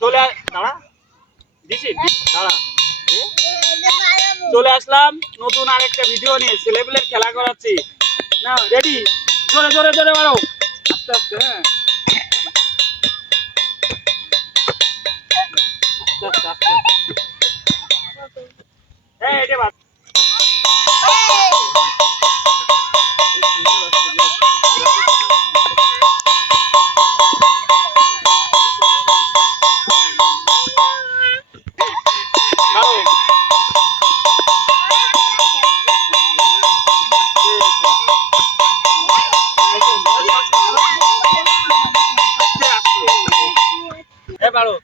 চলে দাঁড়া দিছি দাঁড়া চলে আসলাম নতুন আরেকটা ভিডিও নিয়ে ছেলেপেলের খেলা করাচ্ছি না রেডি জোরে জোরে জোরে মারো আস্তে আস্তে হ্যাঁ আস্তে আস্তে এই এটা বাদ পারো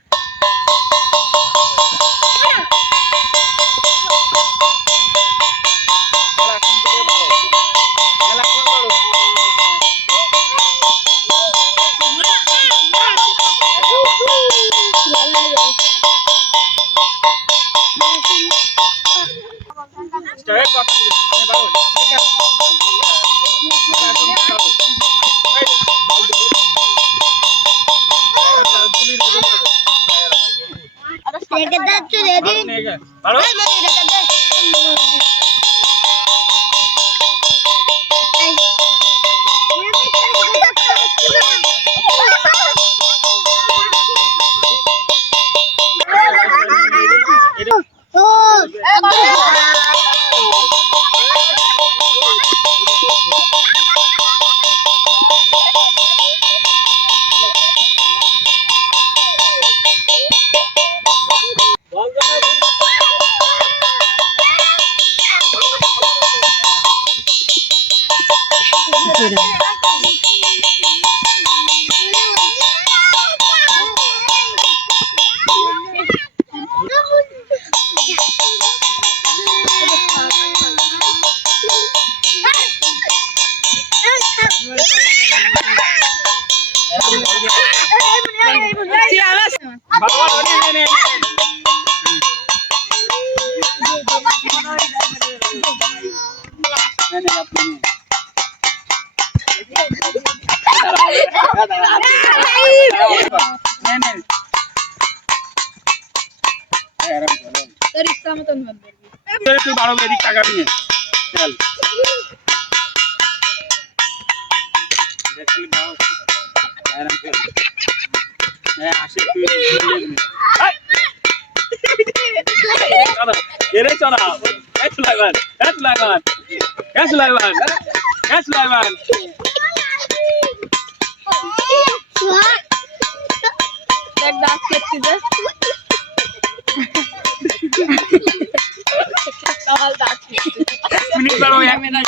তুই বারো এদিক টাকা নিয়ে চল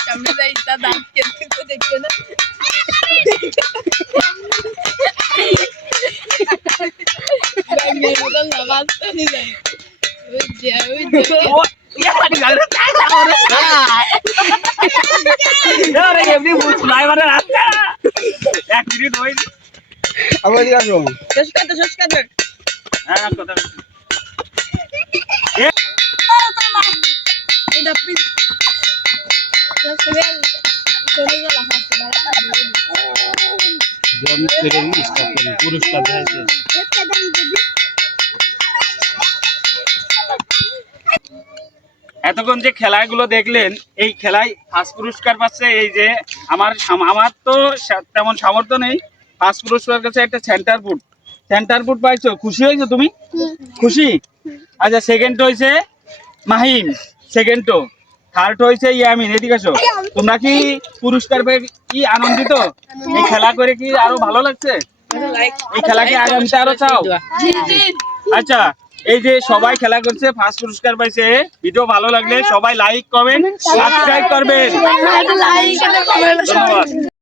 সামনে যাই দাঁত কেটে দেখছে না পুরস্কার এতক্ষণ যে খেলাগুলো দেখলেন এই খেলায় ফার্স্ট পুরস্কার পাচ্ছে এই যে আমার তো তেমন সামর্থ্য নেই ফার্স্ট পুরস্কার কাছে একটা সেন্টার বুট পাইছো খুশি হয়েছো তুমি খুশি আচ্ছা সেকেন্ড হয়েছে মাহিম সেকেন্ড থার্ড হয়েছে ইয়ামিন এদিকে আসো তোমরা কি পুরস্কার পেয়ে কি আনন্দিত এই খেলা করে কি আরো ভালো লাগছে এই খেলাকে আগামীতে আরো চাও আচ্ছা এই যে সবাই খেলা করছে ফার্স্ট পুরস্কার পাইছে ভিডিও ভালো লাগলে সবাই লাইক কমেন্ট সাবস্ক্রাইব করবেন ধন্যবাদ।